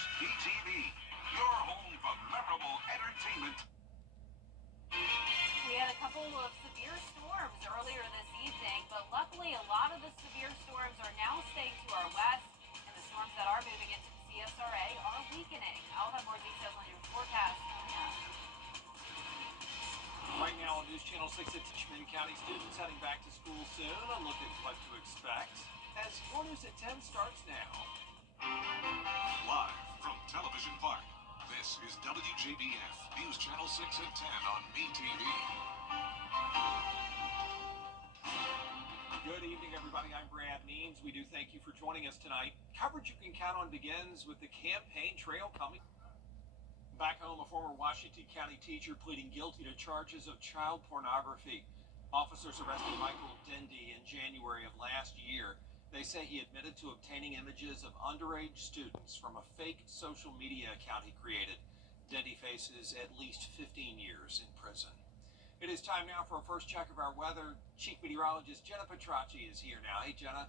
WJBF, your home for memorable entertainment. We had a couple of severe storms earlier this evening, but luckily a lot of the severe storms are now staying to our west, and the storms that are moving into the CSRA are weakening. I'll have more details on your forecast coming up. Right now on News Channel 6 at Richmond, County students heading back to school soon. A look at what to expect as your news at 10 starts now. Live from Television Park, this is WJBF, News Channel 6 at 10 on MeTV. Good evening, everybody. I'm Brad Means. We do thank you for joining us tonight. Coverage you can count on begins with the campaign trail coming. Back home, a former Washington County teacher pleading guilty to charges of child pornography. Officers arrested Michael Dendy in January of last year. They say he admitted to obtaining images of underage students from a fake social media account he created. Dendy faces at least 15 years in prison. It is time now for a first check of our weather. Chief meteorologist Jenna Petracci is here now. Hey, Jenna.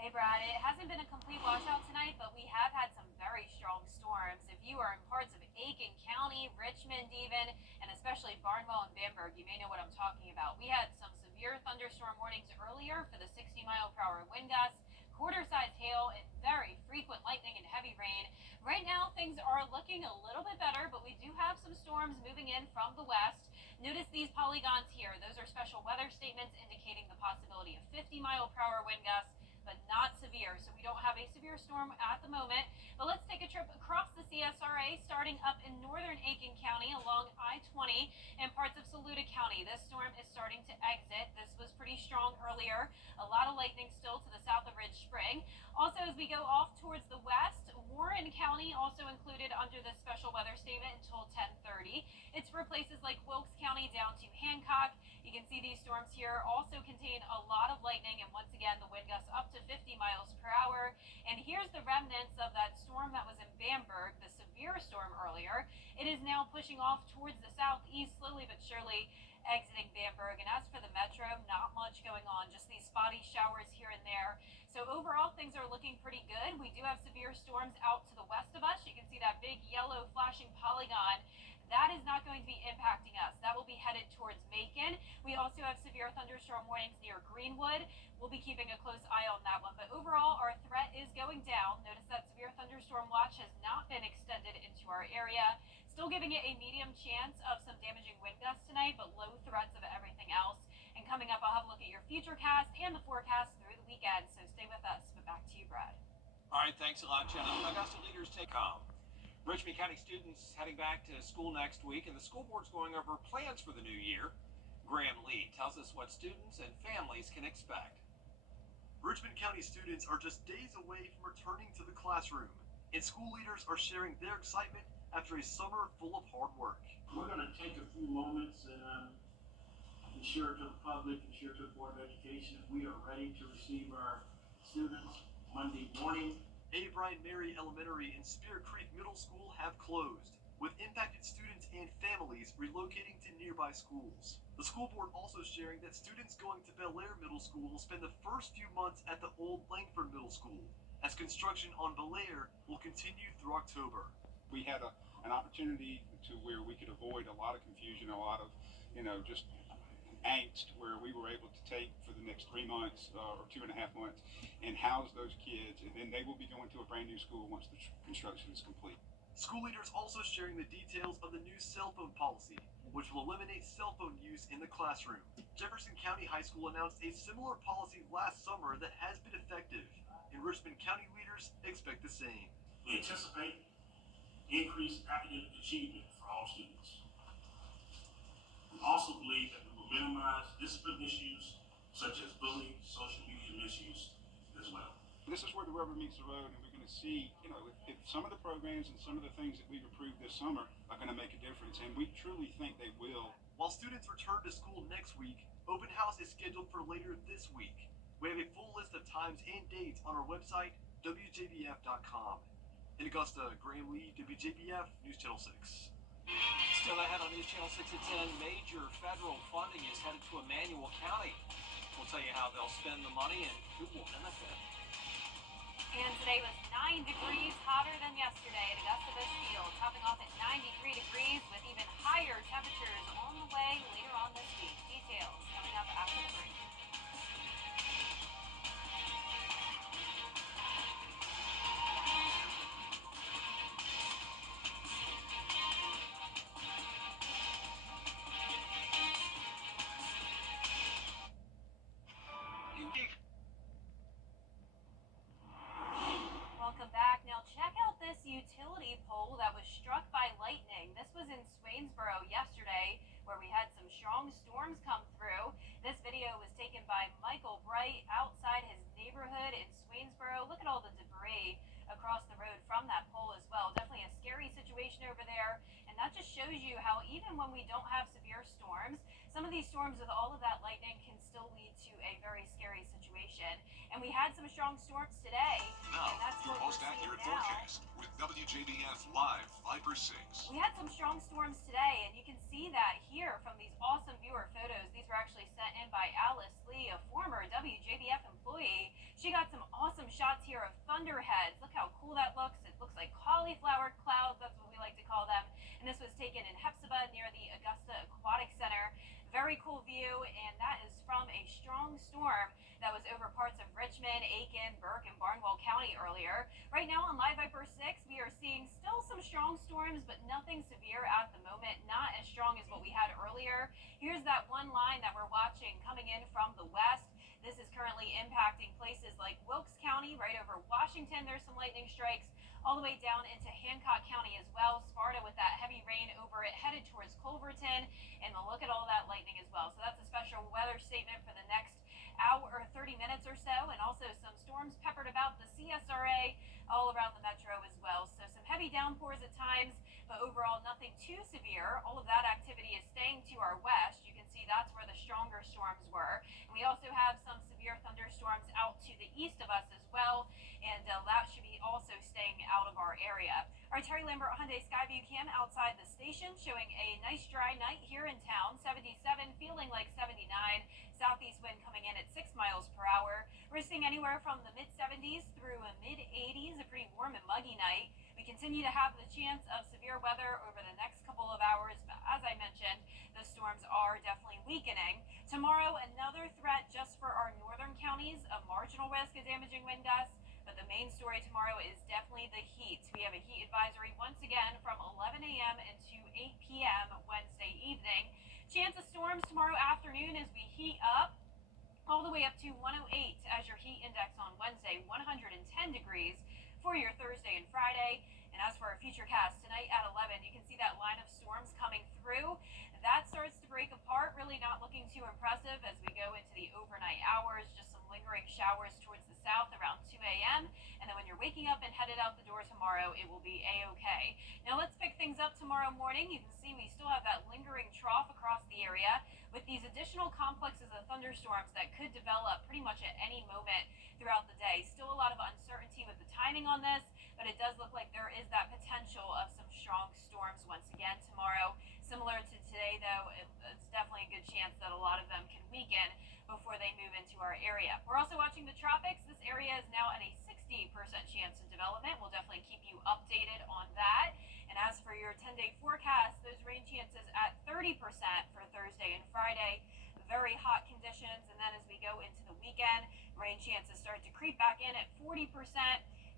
Hey, Brad. It hasn't been a complete washout tonight, but we have had some very strong storms. If you are in parts of Aiken County, Richmond even, and especially Barnwell and Bamberg, you may know what I'm talking about. We had some severe thunderstorm warnings earlier for the 60-mile-per-hour wind gusts, quarter-size hail, and very frequent lightning and heavy rain. Right now, things are looking a little bit better, but we do have some storms moving in from the west. Notice these polygons here. Those are special weather statements indicating the possibility of 50-mile-per-hour wind gusts, but not severe. So we don't have a severe storm at the moment. But let's take a trip across the CSRA, starting up in northern Aiken County along I-20 and parts of Saluda County. This storm is starting to exit. This was pretty strong earlier. A lot of lightning still to the south of Ridge Spring. Also, as we go off towards the west, Warren County also included under this special weather statement until 10:30. It's for places like Wilkes County down to Hancock. You can see these storms here also contain a lot of lightning, and once again, the wind gusts up to 50 miles per hour. And here's the remnants of that storm that was in Bamberg, the severe storm earlier. It is now pushing off towards the southeast, slowly but surely exiting Bamberg. And as for the metro, not much going on, just these spotty showers here and there. So overall, things are looking pretty good. We do have severe storms out to the west of us. You can see that big yellow flashing polygon. That is not going to be impacting us. That will be headed towards Macon. We also have severe thunderstorm warnings near Greenwood. We'll be keeping a close eye on that one. But overall, our threat is going down. Notice that severe thunderstorm watch has not been extended into our area. Still giving it a medium chance of some damaging wind gusts tonight, but low threats of everything else. And coming up, I'll have a look at your futurecast and the forecast through the weekend. So stay with us. But back to you, Brad. All right, thanks a lot, Jenna. Augusta leaders take calm. Richmond County students heading back to school next week, and the school board's going over plans for the new year. Graham Lee tells us what students and families can expect. Richmond County students are just days away from returning to the classroom, and school leaders are sharing their excitement after a summer full of hard work. We're going to take a few moments and ensure to the public, ensure to the Board of Education that we are ready to receive our students Monday morning. A. Bryan Mary Elementary and Spear Creek Middle School have closed, with impacted students and families relocating to nearby schools. The school board also sharing that students going to Bel Air Middle School will spend the first few months at the old Langford Middle School, as construction on Bel Air will continue through October. We had an opportunity to where we could avoid a lot of confusion, a lot of, just angst, where we were able to take for the next 3 months or 2.5 months and house those kids, and then they will be going to a brand new school once the construction is complete. School leaders also sharing the details of the new cell phone policy, which will eliminate cell phone use in the classroom. Jefferson County High School announced a similar policy last summer that has been effective, and Richmond County leaders expect the same. We anticipate increased academic achievement for all students. We also believe that we will minimize discipline issues such as bullying, social media misuse as well. This is where the rubber meets the road, and we're going to see, if some of the programs and some of the things that we've approved this summer are going to make a difference, and we truly think they will. While students return to school next week, open house is scheduled for later this week. We have a full list of times and dates on our website, WJBF.com. In Augusta, Graham Lee, WJBF, News Channel 6. Still ahead on News Channel 6 at 10, major federal funding is headed to Emmanuel County. We'll tell you how they'll spend the money and who will benefit. And today was 9 degrees hotter than yesterday. from that pole as well. Definitely a scary situation over there. And that just shows you how even when we don't have severe storms, some of these storms with all of that lightning can still lead to a very scary situation. And we had some strong storms today. Now, and that's your what most we're seeing accurate now. forecast with WJBF Live Viper 6. We had some strong storms today, and you can see that here from these awesome viewer photos. These were actually sent in by Alice Lee, a former WJBF employee. She got some awesome shots here of thunderheads. Look how cool that looks. It looks like cauliflower clouds. That's what we like to call them. And this was taken in Hepzibah near the Augusta Aquatic Center. Very cool view, and that is from a strong storm that was over parts of Richmond, Aiken, Burke, and Barnwell County earlier. Right now on Live Viper 6, we are seeing still some strong storms, but nothing severe at the moment, not as strong as what we had earlier. Here's that one line that we're watching coming in from the west. This is currently impacting places like Wilkes County, right over Washington. There's some lightning strikes all the way down into Hancock County as well. Sparta with that heavy rain over it, headed towards Culverton, and look at all that lightning as well. So that's a special weather statement for the next hour or 30 minutes or so, and also some storms peppered about the CSRA all around the metro as well. So some heavy downpours at times, but overall nothing too severe. All of that activity is staying to our west. You can see that's where the stronger storms were. And we also have some severe thunderstorms out to the east of us as well, and that should be also staying out of our area. Our Terry Lambert Hyundai Skyview cam outside the station showing a nice dry night here in town. 77, feeling like 79. Southeast wind coming in at 6 miles per hour. We're seeing anywhere from the mid-70s through a mid-80s, a pretty warm and muggy night. We continue to have the chance of severe weather over the next couple of hours, but as I mentioned, the storms are definitely weakening. Tomorrow, another threat just for our northern counties, a marginal risk of damaging wind gusts. But the main story tomorrow is definitely the heat. We have a heat advisory once again from 11 a.m. into 8 p.m. Wednesday evening. Chance of storms tomorrow afternoon as we heat up all the way up to 108 as your heat index on Wednesday, 110 degrees for your Thursday and Friday. And as for our future cast tonight at 11, you can see that line of storms coming through. That starts to break apart, really not looking too impressive as we go into the overnight hours. Just some lingering showers towards the south around 2 a.m. And then when you're waking up and headed out the door tomorrow, it will be a-okay. Now let's pick things up tomorrow morning. You can see we still have that lingering trough across the area with these additional complexes of thunderstorms that could develop pretty much at any moment throughout the day. Still a lot of uncertainty with the timing on this, but it does look like there is that potential of some strong storms once again tomorrow. Similar to today, though, it's definitely a good chance that a lot of them can weaken before they move into our area. We're also watching the tropics. This area is now at a 60% chance of development. We'll definitely keep you updated on that. And as for your 10-day forecast, those rain chances at 30% for Thursday and Friday. Very hot conditions. And then as we go into the weekend, rain chances start to creep back in at 40%.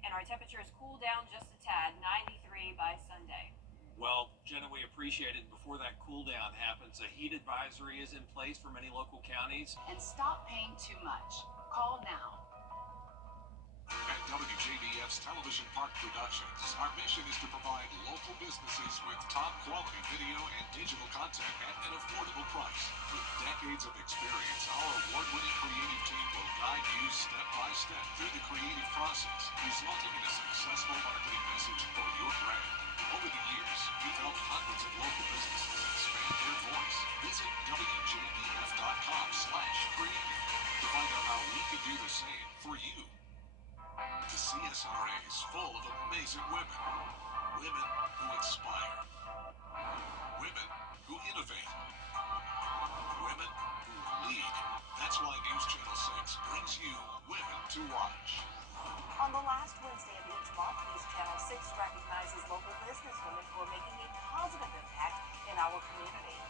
And our temperatures cool down just a tad, 93 by Sunday. Well, Jenna, we appreciate it. Before that cool down happens, a heat advisory is in place for many local counties. And stop paying too much. Call now. At WJBF's Television Park Productions, our mission is to provide local businesses with top quality video and digital content at an affordable price. With decades of experience, our award-winning creative team will guide you step by step through the creative process, resulting in a successful marketing message for your brand. Over the years, we've helped hundreds of local businesses expand their voice. Visit WJBF.com/creative to find out how we can do the same for you. The CSRA is full of amazing women. Women who inspire. Women who innovate. Women who lead. That's why News Channel 6 brings you Women to Watch. On the last Wednesday of each month, News Channel 6 recognizes local businesswomen who are making a positive impact in our community.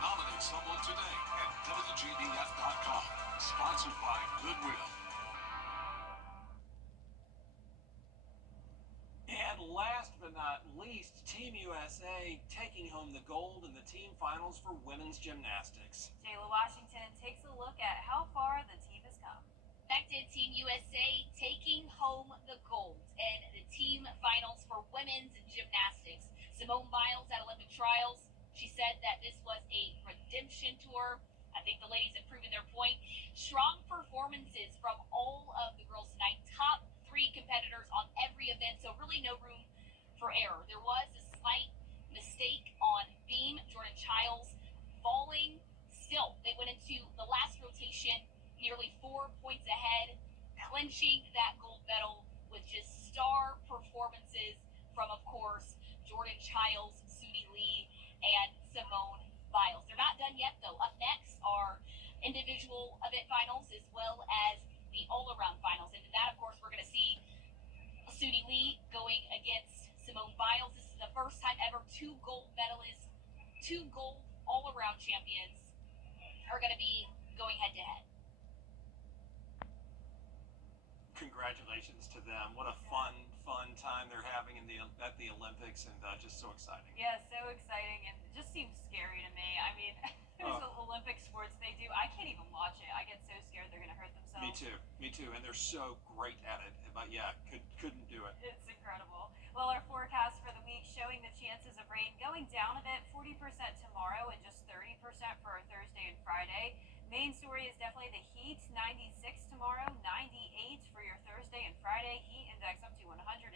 Nominate someone today at WJBF.com. Sponsored by Goodwill. And last but not least, Team USA taking home the gold in the team finals for women's gymnastics. Jayla Washington takes a look at how far the team has come. Expected Team USA taking home the gold in the team finals for women's gymnastics. Simone Biles at Olympic trials, she said that this was a redemption tour. I think the ladies have proven their point. Strong performances from all of the girls tonight. Top 3 competitors on every event. So really really no room for error. There was a slight mistake on beam. Jordan Childs falling. Still, they went into the last rotation nearly 4 points ahead, clinching that gold medal with just star performances from, of course, Jordan Childs, Suni Lee, and Simone Biles. They're not done yet, though. Up next are individual event finals as well as the all-around finals. And in that, of course, we're going to see Suni Lee going against Simone Biles. This is the first time ever two gold medalists, two gold all-around champions are going to be going head-to-head. Congratulations to them. What a fun time they're having at the Olympics, and just so exciting. Yeah, so exciting, and it just seems scary to me. I mean, there's Olympic sports they do. I can't even watch it. I get so scared they're going to hurt themselves. Me too, and they're so great at it. But yeah, couldn't do it. It's incredible. Well, our forecast for the week showing the chances of rain going down a bit, 40% tomorrow and just 30% for our Thursday and Friday. Main story is definitely the heat, 96 tomorrow, 98 for your Thursday and Friday. Heat index up to 110.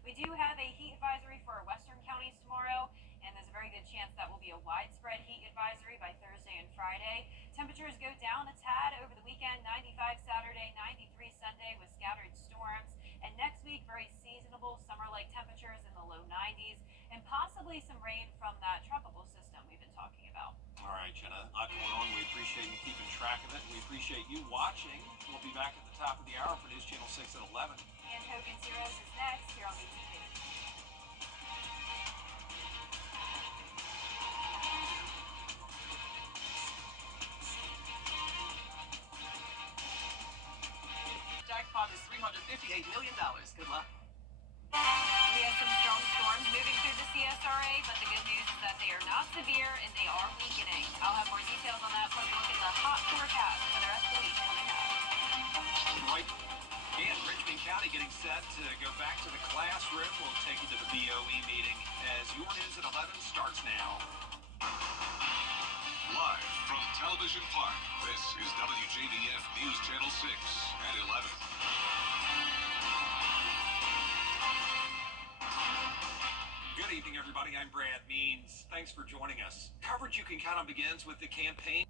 We do have a heat advisory for our western counties tomorrow, and there's a very good chance that will be a widespread heat advisory by Thursday and Friday. Temperatures go down a tad over the weekend, 95 Saturday, 93 Sunday with scattered storms. And next week, very seasonable summer-like temperatures in the low 90s, and possibly some rain from that tropical system we've been talking about. All right, Jenna, a lot going on. We appreciate you keeping track of it. We appreciate you watching. We'll be back at the top of the hour for News Channel 6 at 11. And Hogan's Heroes is next here on WJBF. Jackpot is $358 million. Good luck. We have some strong storms moving through the CSRA, but the good news is that they are not severe and they are weakening. I'll have more details on that. Plus, look at the hot forecast for the rest of the week coming up. Right. And Richmond County getting set to go back to the classroom. We'll take you to the BOE meeting as your news at 11 starts now. Live from Television Park, this is WJBF News Channel 6 at 11. Good evening, everybody. I'm Brad Means. Thanks for joining us. Coverage you can count on begins with the campaign.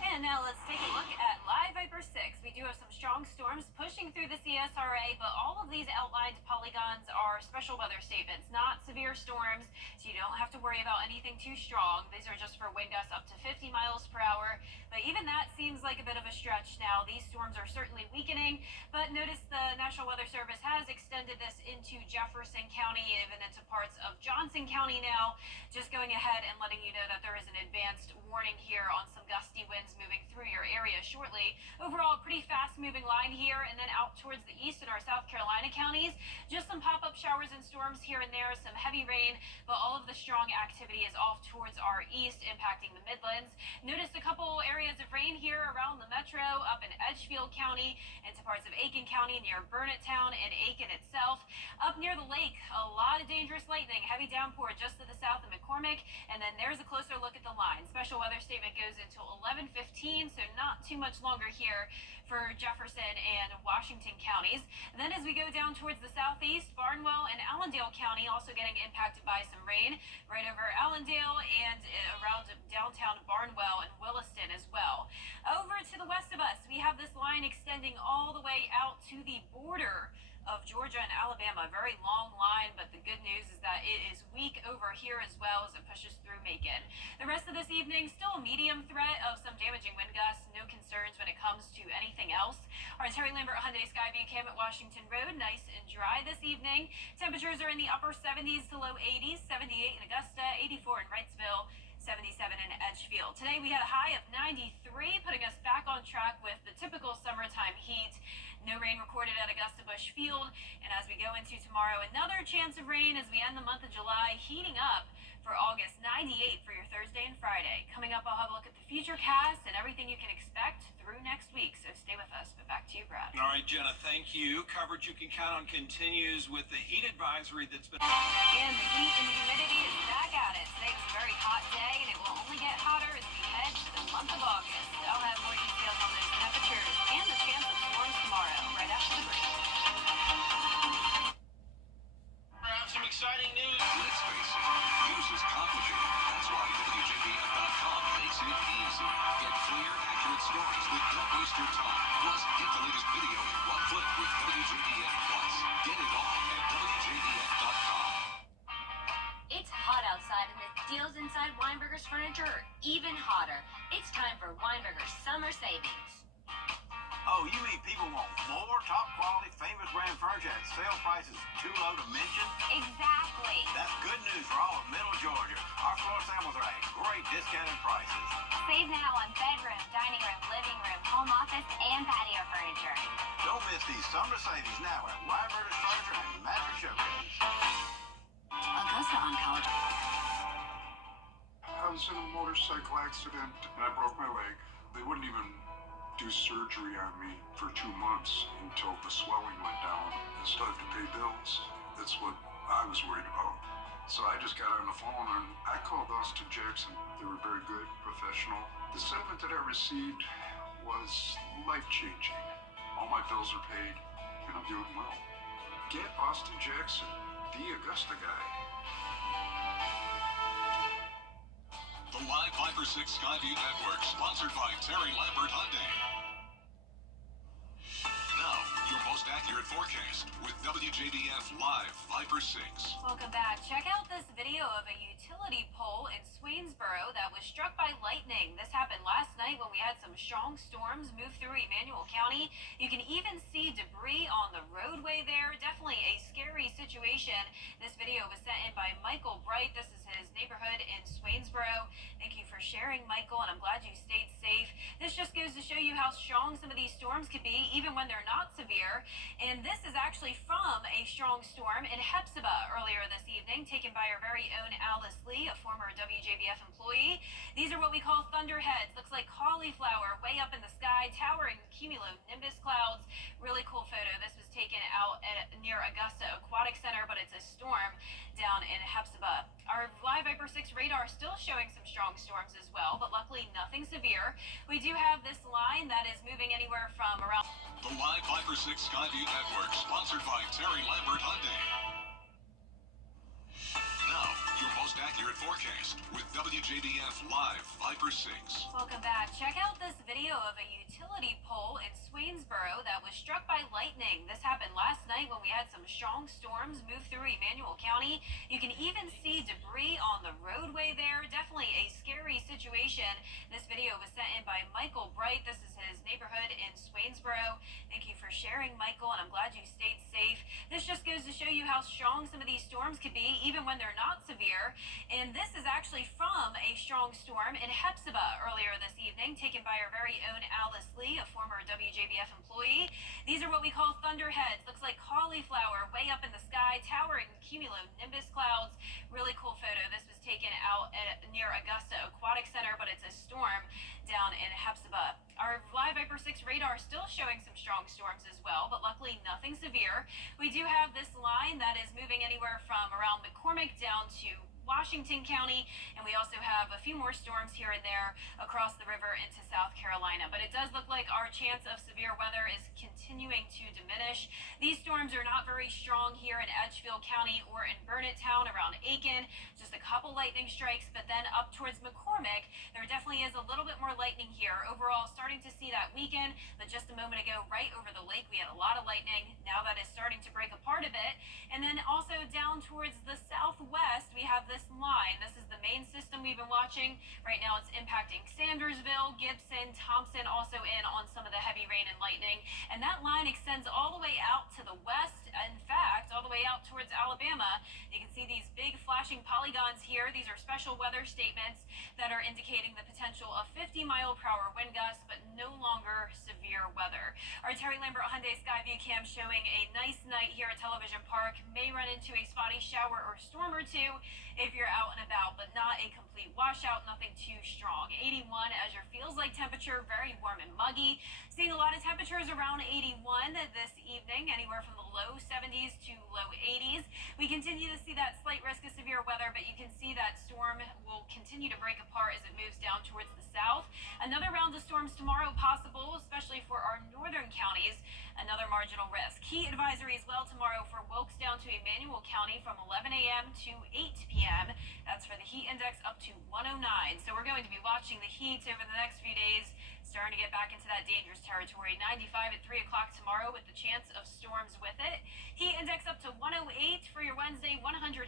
And now let's take a look at Live Viper 6. We do have some strong storms pushing through the CSRA, but all of these outlined polygons are special weather statements, not severe storms, so you don't have to worry about anything too strong. These are just for wind gusts up to 50 miles per hour, but even that seems like a bit of a stretch now. These storms are certainly weakening, but notice the National Weather Service has extended this into Jefferson County, even into parts of Johnson County now. Just going ahead and letting you know that there is an advanced warning here on some gusty winds moving through your area shortly. Overall, a pretty fast-moving line here, and then out towards the east in our South Carolina counties, just some pop-up showers and storms here and there, some heavy rain, but all of the strong activity is off towards our east, impacting the Midlands. Notice a couple areas of rain here around the metro, up in Edgefield County, into parts of Aiken County, near Burnett Town and Aiken itself. Up near the lake, a lot of dangerous lightning, heavy downpour just to the south of McCormick, and then there's a closer look at the line. Special weather statement goes until 11:15, so not too much longer here for Jefferson and Washington counties. And then as we go down towards the southeast, Barnwell and Allendale County also getting impacted by some rain right over Allendale and around downtown Barnwell and Williston as well. Over to the west of us, we have this line extending all the way out to the border of Georgia and Alabama. A very long line, but the good news is that it is weak over here as well as it pushes through Macon. The rest of this evening, still a medium threat of some damaging wind gusts. No concerns when it comes to anything else. Our Terry Lambert Hyundai Skyview cam at Washington Road, nice and dry this evening. Temperatures are in the upper 70s to low 80s, 78 in Augusta, 84 in Wrightsville, 77 in Edgefield. Today we had a high of 93, putting us back on track with the typical summertime heat. No rain recorded at Augusta Busch Field. And as we go into tomorrow, another chance of rain as we end the month of July, heating up for August. 98 for your Thursday and Friday. Coming up, I'll have a look at the future cast and everything you can expect through next week. So stay with us. But back to you, Brad. All right, Jenna, thank you. Coverage you can count on continues with the heat advisory that's been... And the heat and the humidity is back at it. Today was a very hot day, and it will only get hotter as we head to the month of August. I'll have more details on those temperatures and the chance of storms tomorrow, right after the break. inside Weinberger's furniture are even hotter. It's time for Weinberger's summer savings. Oh, you mean people want more top quality, famous brand furniture at sale prices too low to mention? Exactly. That's good news for all of Middle Georgia. Our floor samples are at great discounted prices. Save now on bedroom, dining room, living room, home office, and patio furniture. Don't miss these summer savings now at Weinberger's Furniture and Mattress Showcase. Augusta Oncology. I was in a motorcycle accident and I broke my leg. They wouldn't even do surgery on me for 2 months until the swelling went down and started to pay bills. That's what I was worried about. So I just got on the phone and I called Austin Jackson. They were very good, professional. The settlement that I received was life-changing. All my bills are paid and I'm doing well. Get Austin Jackson, the Augusta guy. The Live 5 for 6 Skyview Network, sponsored by Terry Lambert Hyundai. Now, your most accurate forecast with WJBF Live 5 for 6. Welcome back. Check out this video of a utility pole in Swainsboro that was struck by lightning. This happened last night when we had some strong storms move through Emmanuel County. You can even see debris on the roadway there. Definitely a scary situation. This video was sent in by Michael Bright. This is his neighborhood in Swainsboro. Thank you for sharing, Michael, and I'm glad you stayed safe. This just goes to show you how strong some of these storms could be, even when they're not severe. And this is actually from a strong storm in Hepzibah earlier this evening, taken by our very own Alice Lee, a former WJBF employee. These are what we call thunderheads. Looks like cauliflower way up in the sky, towering cumulonimbus clouds. Really cool photo. This was taken out near Augusta Aquatic Center, but it's a storm down in Hepzibah. Our Live Viper 6 radar still showing some strong storms as well, but luckily nothing severe. We do have this line that is moving anywhere from around... The Live 5 for 6 Skyview Network, sponsored by Terry Lambert Hyundai. Now, your most accurate forecast with WJBF Live 5 for 6. Welcome back. Check out this video of a utility pole in Swainsboro that was struck by lightning. This happened last night when we had some strong storms move through Emmanuel County. You can even see debris on the roadway there. Definitely a scary situation. This video was sent in by Michael Bright. This is his neighborhood in Swainsboro. Thank you for sharing, Michael, and I'm glad you stayed safe. This just goes to show you how strong some of these storms could be, even when they're not severe. And this is actually from a strong storm in Hepzibah earlier this evening, taken by our very own Alice Lee, a former WJBF employee. These are what we call thunderheads. Looks like cauliflower way up in the sky, towering cumulonimbus clouds. Really cool photo. This was taken out near Augusta Aquatic Center, but it's a storm down in Hepzibah. Our Live Viper 6 radar still showing some strong storms as well, but luckily nothing severe. We do have this line that is moving anywhere from around McCormick down to Washington County, and we also have a few more storms here and there across the river into South Carolina. But it does look like our chance of severe weather is continuing to diminish. These storms are not very strong here in Edgefield County or in Burnett Town around Aiken. Just a couple lightning strikes, but then up towards McCormick, there definitely is a little bit more lightning here. Overall, starting to see that weaken, but just a moment ago, right over the lake, we had a lot of lightning. Now that is starting to break apart a bit. And then also down towards the southwest, we have this line. This is the main system we've been watching. Right now it's impacting Sandersville, Gibson, Thompson, also in on some of the heavy rain and lightning. And that line extends all the way out to the west. In fact, all the way out towards Alabama. You can see these big flashing polygons here. These are special weather statements that are indicating the potential of 50-mile-per-hour wind gusts, but no longer severe weather. Our Terry Lambert Hyundai Skyview cam showing a nice night here at Television Park. May run into a spotty shower or storm or two if you're out and about, but not a complete washout, nothing too strong. 81 as your feels like temperature, very warm and muggy. Seeing a lot of temperatures around 81 this evening, anywhere from the low 70s to low 80s. We continue to see that slight risk of severe weather, but you can see that storm will continue to break apart as it moves down towards the south. Another round of storms tomorrow possible, especially for our northern counties. Another marginal risk. Heat advisory as well tomorrow for Wilkes down to Emmanuel County from 11 a.m. to 8 p.m. That's for the heat index up to 109. So we're going to be watching the heat over the next few days, starting to get back into that dangerous territory. 95 at 3 o'clock tomorrow with the chance of storms with it. Heat index up to 108 for your Wednesday, 110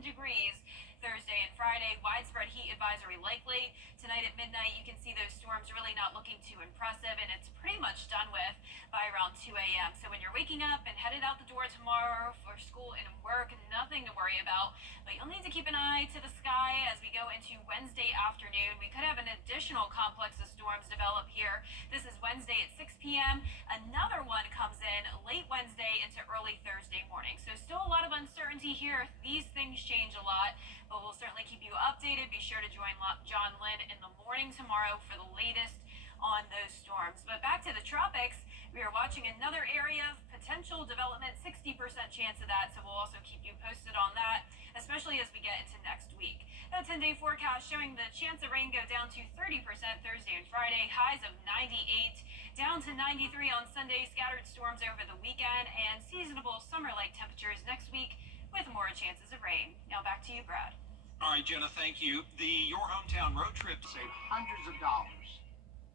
degrees Thursday and Friday. Friday. Widespread heat advisory likely. Tonight at midnight, you can see those storms really not looking too impressive, and it's pretty much done with by around 2 a.m. So when you're waking up and headed out the door tomorrow for school and work, nothing to worry about. But you'll need to keep an eye to the sky as we go into Wednesday afternoon. We could have an additional complex of storms develop here. This is Wednesday at 6 p.m. Another one comes in late Wednesday into early Thursday morning. So still a lot of uncertainty here. These things change a lot, but we'll certainly keep you updated. Be sure to join John Lynn in the morning tomorrow for the latest on those storms. But back to the tropics, we are watching another area of potential development, 60% chance of that, so we'll also keep you posted on that, especially as we get into next week. A 10-day forecast showing the chance of rain go down to 30% Thursday and Friday, highs of 98, down to 93 on Sunday, scattered storms over the weekend, and seasonable summer-like temperatures next week with more chances of rain. Now back to you, Brad. All right, Jenna, thank you. Your hometown road trip Save hundreds of dollars.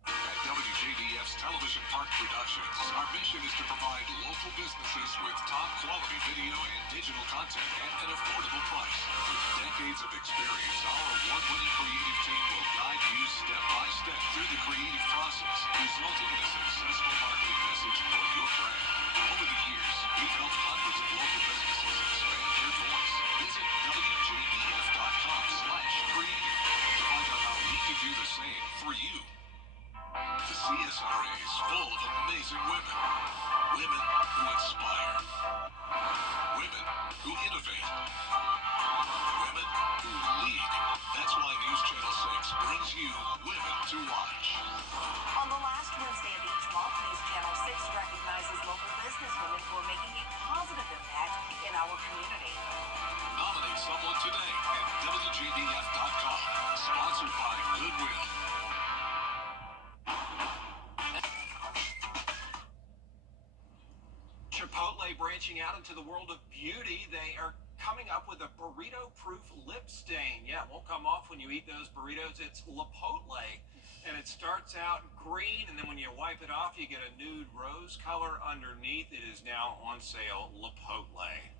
At WJBF's Television Park Productions, our mission is to provide local businesses with top quality video and digital content at an affordable price. With decades of experience, our award-winning creative team will guide you step by step through the creative process, resulting in a successful marketing message for your brand. Over the years, we've helped hundreds of local businesses expand their voice. Visit WJBF.com/creative to find out how we can do the same for you. The CSRA is full of amazing women. Women who inspire. Women who innovate. Women who lead. That's why News Channel 6 brings you Women to Watch. On the last Wednesday of each month, News Channel 6 recognizes local businesswomen who are making a positive impact in our community. Nominate someone today at WJBF.com. Sponsored by Goodwill. Chipotle branching out into the world of beauty. They are coming up with a burrito-proof lip stain. Yeah, it won't come off when you eat those burritos. It's Lepotle, and it starts out green, and then when you wipe it off, you get a nude rose color underneath. It is now on sale, Lepotle.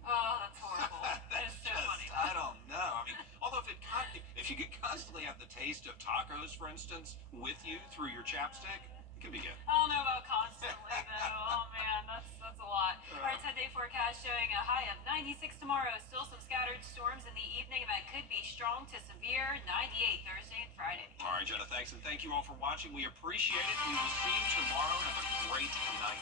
Oh, that's horrible. That is so funny. I don't know. I mean, although if you could constantly have the taste of tacos, for instance, with you through your chapstick, it could be good. I don't know about constantly, though. Oh, man, that's a lot. Our 10-day forecast showing a high of 96 tomorrow. Still some scattered storms in the evening that could be strong to severe. 98 Thursday and Friday. All right, Jenna, thanks, and thank you all for watching. We appreciate it. We will see you tomorrow. Have a great night.